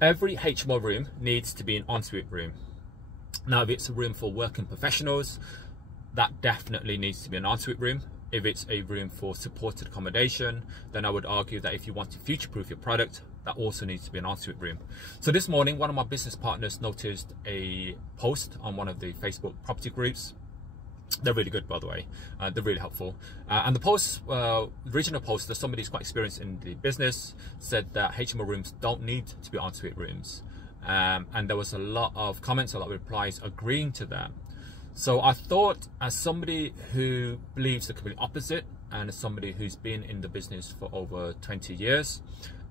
Every HMO room needs to be an ensuite room. Now, if it's a room for working professionals, that definitely needs to be an ensuite room. If it's a room for supported accommodation, then I would argue that if you want to future-proof your product, that also needs to be an ensuite room. So this morning, one of my business partners noticed a post on one of the Facebook property groups. They're really good, by the way. They're really helpful. And the post, the original poster, somebody who's quite experienced in the business, said that HMO rooms don't need to be ensuite rooms. And there was a lot of comments, a lot of replies agreeing to that. So I thought, as somebody who believes the complete opposite, and as somebody who's been in the business for over 20 years,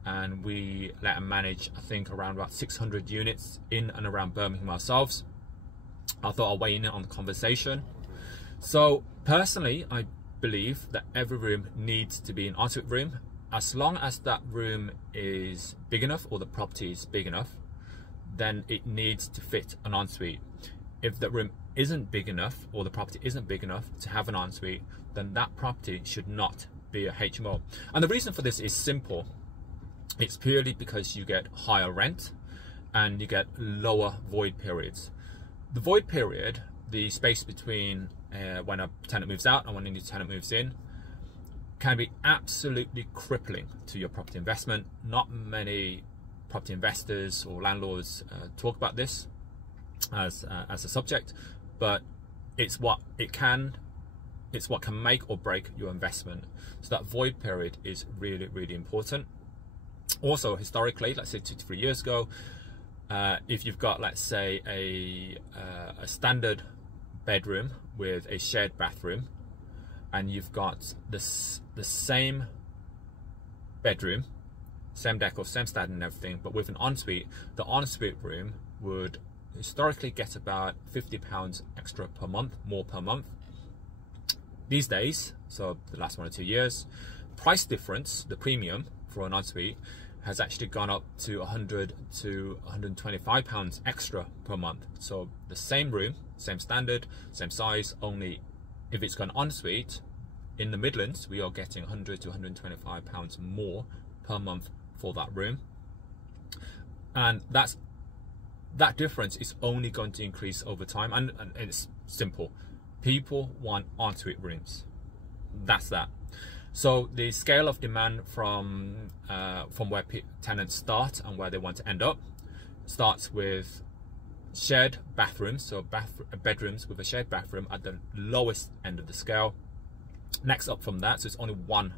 and we let and manage, I think, around about 600 units in and around Birmingham ourselves, I thought I'd weigh in on the conversation. So personally, I believe that every room needs to be an ensuite room, as long as that room is big enough, or the property is big enough, then it needs to fit an ensuite. If the room isn't big enough, or the property isn't big enough to have an ensuite, then that property should not be a HMO. And the reason for this is simple. It's purely because you get higher rent and you get lower void periods. The void period, the space between when a tenant moves out and when a new tenant moves in, can be absolutely crippling to your property investment. Not many property investors or landlords talk about this as a subject, but it's what can make or break your investment. So that void period is really, really important. Also, historically, let's say 2 to 3 years ago, if you've got, let's say, a standard bedroom with a shared bathroom, and you've got the same bedroom, same decor, same standard and everything, but with an ensuite, the ensuite room would historically get about £50 extra per month, more per month. These days, so the last 1 or 2 years, price difference, the premium for an ensuite, has actually gone up to £100 to £125 extra per month. So the same room, same standard, same size, only if it's got an ensuite, in the Midlands, we are getting £100 to £125 more per month for that room. And that difference is only going to increase over time, and it's simple. People want ensuite rooms. That's that. So the scale of demand from where tenants start and where they want to end up starts with shared bathrooms, so bedrooms with a shared bathroom at the lowest end of the scale. Next up from that, so it's only one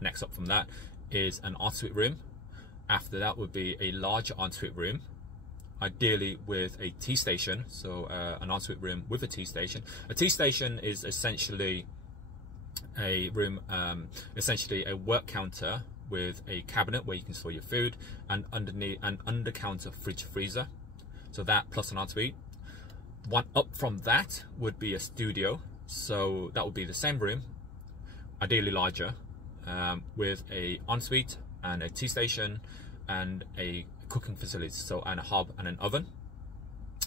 next up from that, is an ensuite room. After that would be a larger ensuite room, ideally with a tea station, so an ensuite room with a tea station. A tea station is essentially a room, essentially a work counter with a cabinet where you can store your food, and underneath an under counter fridge freezer. So that plus an ensuite. One up from that would be a studio, so that would be the same room, ideally larger, with a ensuite and a tea station and a cooking facility, so and a hob and an oven.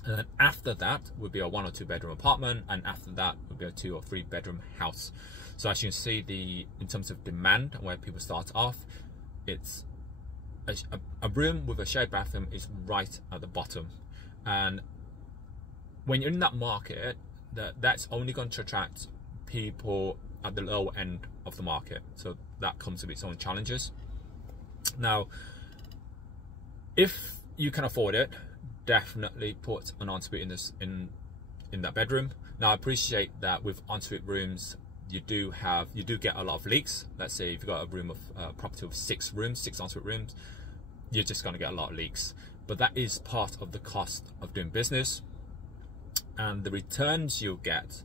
And then after that would be a 1 or 2 bedroom apartment, and after that would be a 2 or 3 bedroom house. So as you can see, in terms of demand and where people start off, it's a room with a shared bathroom is right at the bottom. And when you're in that market, that's only going to attract people at the lower end of the market. So that comes with its own challenges. Now, if you can afford it, definitely put an ensuite in that bedroom. Now, I appreciate that with ensuite rooms, you do get a lot of leaks. Let's say if you've got a room of property with 6 rooms, 6 ensuite rooms, you're just going to get a lot of leaks. But that is part of the cost of doing business, and the returns you'll get,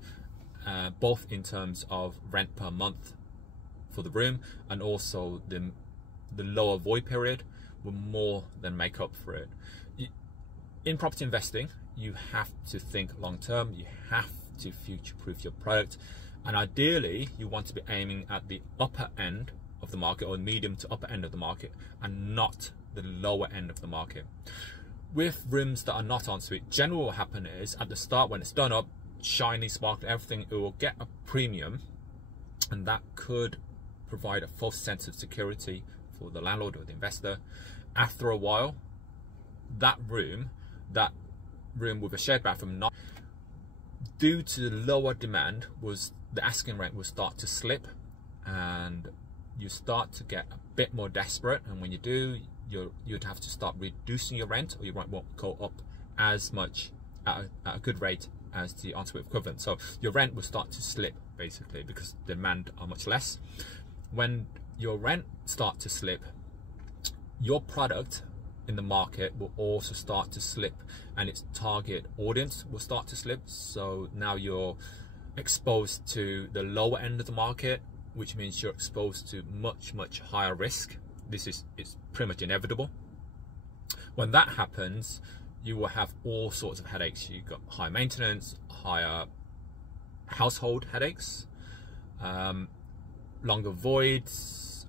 both in terms of rent per month for the room and also the lower void period, will more than make up for it. In property investing, you have to think long term. You have to future-proof your product, and ideally you want to be aiming at the upper end of the market, or medium to upper end of the market, and not the lower end of the market. With rooms that are not ensuite, generally what will happen is at the start, when it's done up, shiny, sparkly, everything, it will get a premium, and that could provide a false sense of security for the landlord or the investor. After a while, that room with a shared bathroom, not due to the lower demand, was the asking rent will start to slip, and you start to get a bit more desperate. And when you do, you'd have to start reducing your rent, or your rent won't go up as much at a good rate as the ensuite equivalent. So your rent will start to slip, basically, because demand are much less. When your rent start to slip, your product in the market will also start to slip, and its target audience will start to slip. So now you're exposed to the lower end of the market, which means you're exposed to much higher risk. It's pretty much inevitable. When that happens, you will have all sorts of headaches. You've got high maintenance, higher household headaches, longer voids,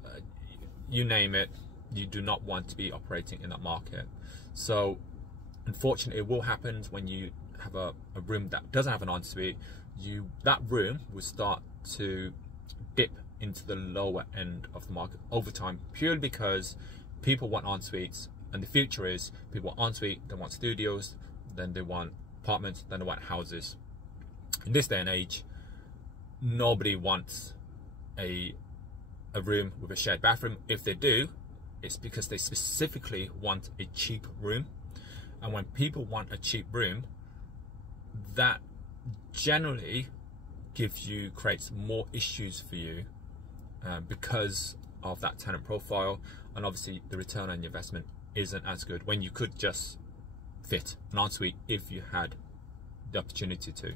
you name it. You do not want to be operating in that market. So unfortunately, it will happen when you have a room that doesn't have an ensuite. That room will start to dip into the lower end of the market over time, purely because people want ensuites, and the future is people want ensuite, they want studios, then they want apartments, then they want houses. In this day and age, nobody wants a room with a shared bathroom. If they do, it's because they specifically want a cheap room. And when people want a cheap room, that generally creates more issues for you because of that tenant profile, and obviously the return on your investment isn't as good when you could just fit an ensuite if you had the opportunity to.